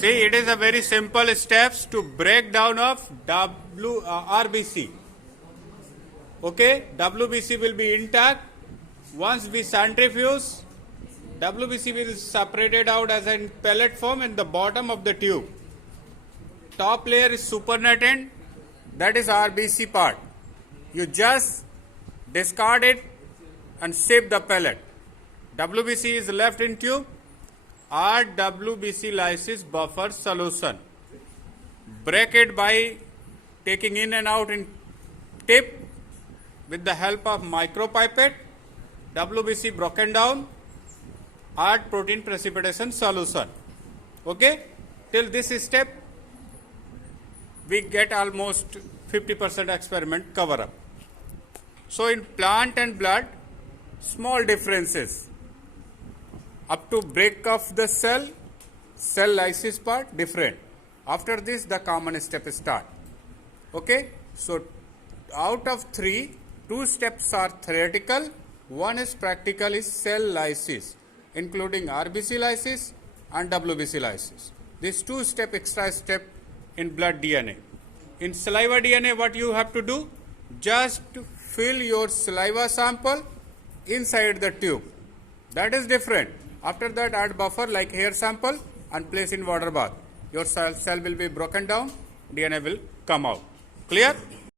See, it is a very simple steps to break down of RBC. Okay, WBC will be intact. Once we centrifuge, WBC will separated out as in pellet form in the bottom of the tube. Top layer is supernatant, that is RBC part. You just discard it and sip the pellet. WBC is left in tube. RWBC lysis buffer solution. Break it by taking in and out in tip with the help of micropipette. WBC broken down. Add protein precipitation solution. Okay? Till this step, we get almost 50% experiment cover up. So in plant and blood, small differences. Up to break of the cell lysis part different. After this, the common step start. Okay? So out of 3, 2 steps are theoretical, 1 is practical, is cell lysis, including RBC lysis and WBC lysis. These 2 step extra step in blood DNA. In saliva DNA, what you have to do? Just fill your saliva sample inside the tube. That is different. After that, add buffer like hair sample and place in water bath. Your cell will be broken down, DNA will come out. Clear?